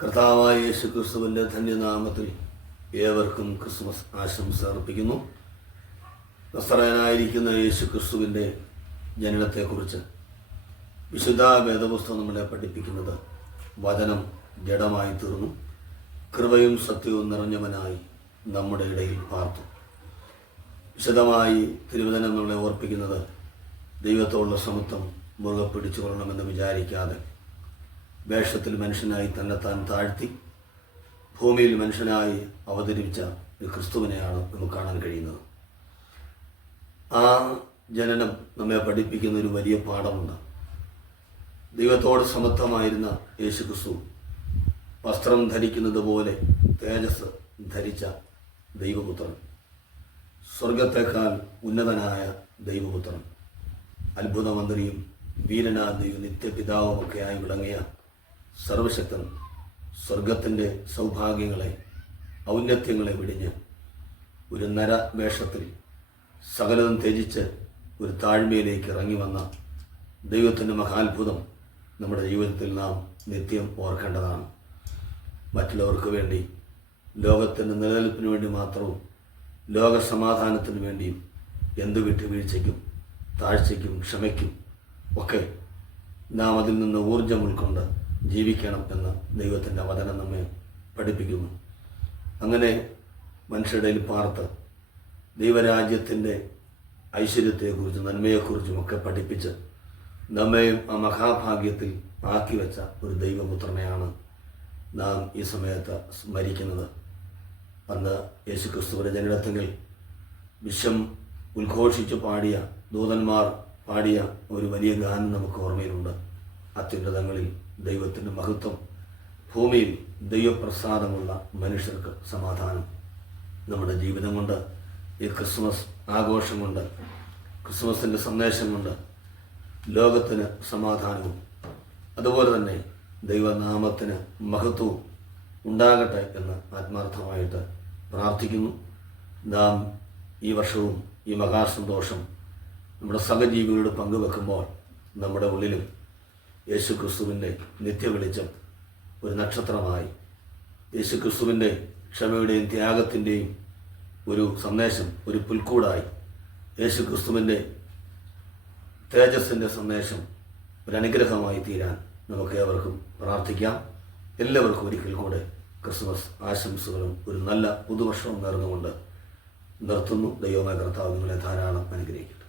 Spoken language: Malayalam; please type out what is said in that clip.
കർത്താവായ യേശുക്രിസ്തുവിൻ്റെ ധന്യനാമത്തിൽ ഏവർക്കും ക്രിസ്മസ് ആശംസ അർപ്പിക്കുന്നു. നസ്രായനായിരിക്കുന്ന യേശുക്രിസ്തുവിൻ്റെ ജനനത്തെക്കുറിച്ച് വിശുദ്ധ വേദപുസ്തകം നമ്മളെ പഠിപ്പിക്കുന്നത് വചനം ജഡമായി തീർന്നു, കൃപയും സത്യവും നിറഞ്ഞവനായി നമ്മുടെ ഇടയിൽ പാർത്തു. വിശദമായി തിരുവചനം നമ്മളെ ഓർപ്പിക്കുന്നത് ദൈവത്തോടുള്ള സമത്വം മുറുകെ പിടിച്ചു കൊള്ളണമെന്ന് വിചാരിക്കാതെ വേഷത്തിൽ മനുഷ്യനായി തന്നെത്താൻ താഴ്ത്തി ഭൂമിയിൽ മനുഷ്യനായി അവതരിപ്പിച്ച ഒരു ക്രിസ്തുവിനെയാണ് നമുക്ക് കാണാൻ കഴിയുന്നത്. ആ ജനനം നമ്മെ പഠിപ്പിക്കുന്ന ഒരു വലിയ പാഠമുണ്ട്. ദൈവത്തോട് സമത്വമായിരുന്ന യേശു ക്രിസ്തു വസ്ത്രം ധരിക്കുന്നത് പോലെ തേജസ് ധരിച്ച ദൈവപുത്രൻ, സ്വർഗത്തേക്കാൾ ഉന്നതനായ ദൈവപുത്രൻ, അത്ഭുതമന്ത്രിയും വീരനാഥയും നിത്യപിതാവുമൊക്കെയായി വിളങ്ങിയ സർവശക്തൻ, സ്വർഗത്തിൻ്റെ സൗഭാഗ്യങ്ങളെ ഔന്നത്യങ്ങളെ വിടിഞ്ഞ് ഒരു നരവേഷത്തിൽ സകലതും ത്യജിച്ച് ഒരു താഴ്മയിലേക്ക് ഇറങ്ങി വന്ന ദൈവത്തിൻ്റെ മഹാത്ഭുതം നമ്മുടെ ജീവിതത്തിൽ നാം നിത്യം ഓർക്കേണ്ടതാണ്. മറ്റുള്ളവർക്ക് വേണ്ടി, ലോകത്തിൻ്റെ നിലനിൽപ്പിന് വേണ്ടി മാത്രവും ലോകസമാധാനത്തിന് വേണ്ടിയും എന്തു വിട്ടുവീഴ്ചയ്ക്കും താഴ്ചയ്ക്കും ക്ഷമയ്ക്കും ഒക്കെ നാം അതിൽ നിന്ന് ഊർജം ഉൾക്കൊണ്ട് ജീവിക്കണം എന്ന് ദൈവത്തിൻ്റെ വചനം നമ്മെ പഠിപ്പിക്കുന്നു. അങ്ങനെ മനുഷ്യരുടെ പാർത്ത് ദൈവരാജ്യത്തിൻ്റെ ഐശ്വര്യത്തെക്കുറിച്ചും നന്മയെക്കുറിച്ചുമൊക്കെ പഠിപ്പിച്ച് നമ്മയും ആ മഹാഭാഗ്യത്തിൽ ആക്കി വെച്ച ഒരു ദൈവപുത്രനെയാണ് നാം ഈ സമയത്ത് സ്മരിക്കുന്നത്. അന്ന് യേശുക്രിസ്തുവിൻ്റെ ജനനത്തിൽ വിശ്വം ഉദ്ഘോഷിച്ച് പാടിയ ദൂതന്മാർ പാടിയ ഒരു വലിയ ഗാനം നമുക്ക് ഓർമ്മയിലുണ്ട്. അത്യുന്നതങ്ങളിൽ ദൈവത്തിൻ്റെ മഹത്വം, ഭൂമിയിൽ ദൈവപ്രസാദമുള്ള മനുഷ്യർക്ക് സമാധാനം. നമ്മുടെ ജീവിതം കൊണ്ട്, ഈ ക്രിസ്മസ് ആഘോഷം കൊണ്ട്, ക്രിസ്മസിൻ്റെ സന്ദേശം കൊണ്ട് ലോകത്തിന് സമാധാനവും അതുപോലെ തന്നെ ദൈവനാമത്തിന് മഹത്വവും ഉണ്ടാകട്ടെ എന്ന് ആത്മാർത്ഥമായിട്ട് പ്രാർത്ഥിക്കുന്നു. നാം ഈ വർഷവും ഈ മഹാസന്തോഷം നമ്മുടെ സഹജീവികളോട് പങ്കുവെക്കുമ്പോൾ നമ്മുടെ ഉള്ളിലും യേശുക്രിസ്തുവിൻ്റെ നിത്യവെളിച്ചം ഒരു നക്ഷത്രമായി, യേശുക്രിസ്തുവിൻ്റെ ക്ഷമയുടെയും ത്യാഗത്തിൻ്റെയും ഒരു സന്ദേശം ഒരു പുൽക്കൂടായി, യേശുക്രിസ്തുവിൻ്റെ തേജസ്സിൻ്റെ സന്ദേശം ഒരു അനുഗ്രഹമായി തീരാൻ നമുക്ക് ഏവർക്കും പ്രാർത്ഥിക്കാം. എല്ലാവർക്കും ഒരിക്കൽ കൂടെ ക്രിസ്മസ് ആശംസകളും ഒരു നല്ല പുതുവർഷവും നേർന്നുകൊണ്ട് നിർത്തുന്നു. ദൈവമായ കർത്താവ് നിങ്ങളെ ധാരാളം അനുഗ്രഹിക്കും.